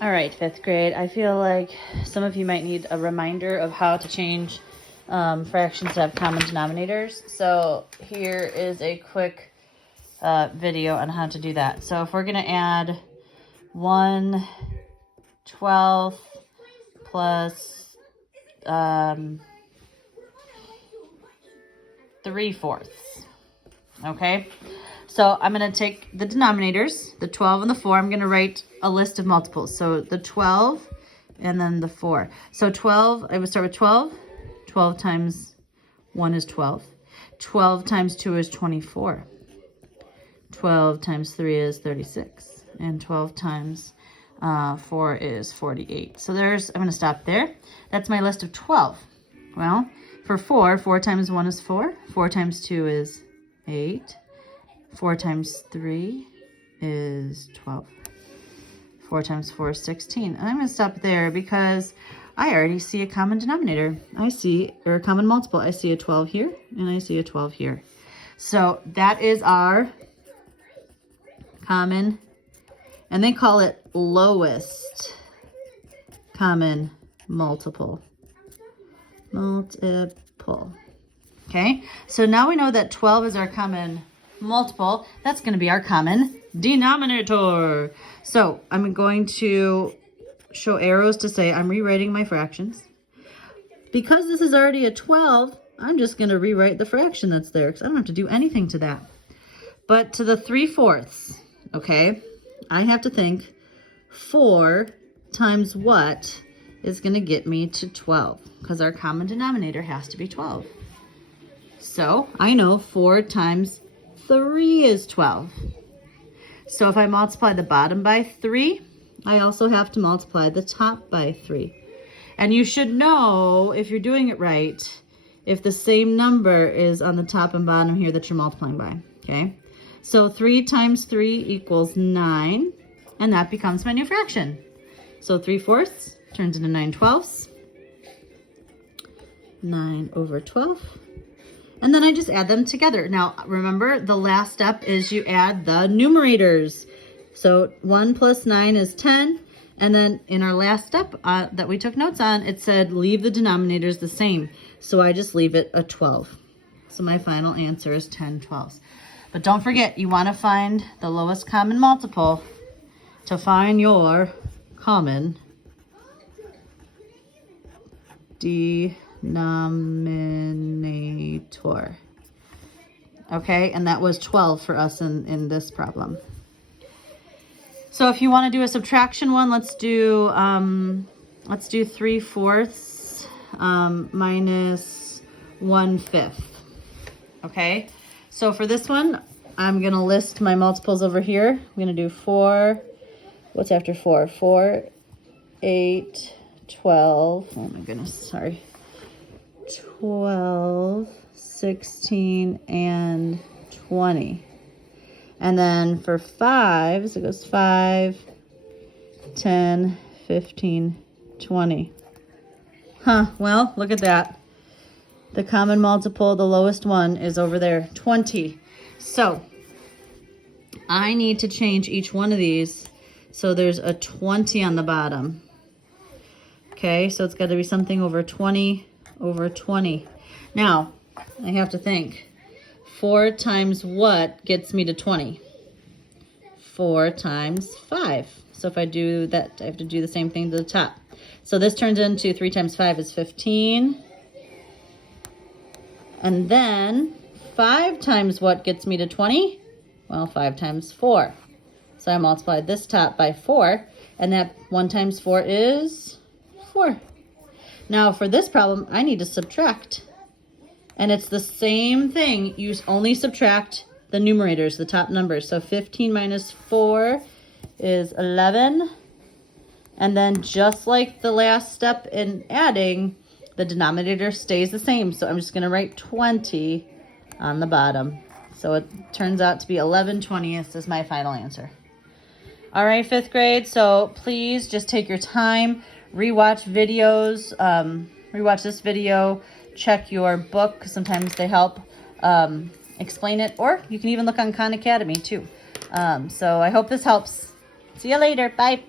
All right, fifth grade. I feel like some of you might need a reminder of how to change fractions to have common denominators. So here is a quick video on how to do that. So if we're going to add 1/12 plus 3/4. Okay, so I'm going to take the denominators, the 12 and the 4. I'm going to write a list of multiples. So the 12 and then the 4. So 12, I would start with 12. 12 times 1 is 12. 12 times 2 is 24. 12 times 3 is 36. And 12 times 4 is 48. So I'm going to stop there. That's my list of 12. Well, for 4 times 1 is 4. 4 times 2 is 8. 4 times 3 is 12. 4 times 4 is 16. And I'm going to stop there because I already see a common denominator. Or a common multiple. I see a 12 here and I see a 12 here. So that is our common, and they call it lowest common multiple. Okay, so now we know that 12 is our common multiple. That's going to be our common denominator. So I'm going to show arrows to say I'm rewriting my fractions. Because this is already a 12, I'm just going to rewrite the fraction that's there because I don't have to do anything to that. But to the 3/4, okay, I have to think 4 times what is going to get me to 12, because our common denominator has to be 12. So I know 4 times 3 is 12. So if I multiply the bottom by 3, I also have to multiply the top by 3. And you should know, if you're doing it right, if the same number is on the top and bottom here that you're multiplying by, okay? So 3 times 3 equals 9, and that becomes my new fraction. So 3/4 turns into 9/12. 9/12. And then I just add them together. Now, remember, the last step is you add the numerators. So 1 plus 9 is 10. And then in our last step that we took notes on, it said leave the denominators the same. So I just leave it a 12. So my final answer is 10/12. But don't forget, you want to find the lowest common multiple to find your common denominator. Okay, and that was 12 for us in this problem. So if you want to do a subtraction one, let's do 3/4 minus 1/5. Okay, so for this one, I'm going to list my multiples over here. I'm going to do 4. What's after 4? 4, 8, 12. Oh my goodness, sorry. 12, 16, and 20. And then for 5, so it goes 5, 10, 15, 20. Well, look at that. The common multiple, the lowest one, is over there, 20. So I need to change each one of these so there's a 20 on the bottom. Okay, so it's got to be something over 20 over 20. Now, I have to think. 4 times what gets me to 20? 4 times 5. So if I do that, I have to do the same thing to the top. So this turns into 3 times 5 is 15. And then 5 times what gets me to 20? Well, 5 times 4. So I multiplied this top by 4, and that 1 times 4 is 4. Now for this problem, I need to subtract. And it's the same thing. You only subtract the numerators, the top numbers. So 15 minus 4 is 11. And then just like the last step in adding, the denominator stays the same. So I'm just going to write 20 on the bottom. So it turns out to be 11/20 is my final answer. All right, fifth grade. So please just take your time, rewatch videos, rewatch this video, check your book, because sometimes they help explain it, or you can even look on Khan Academy too. So I hope this helps. See you later. Bye.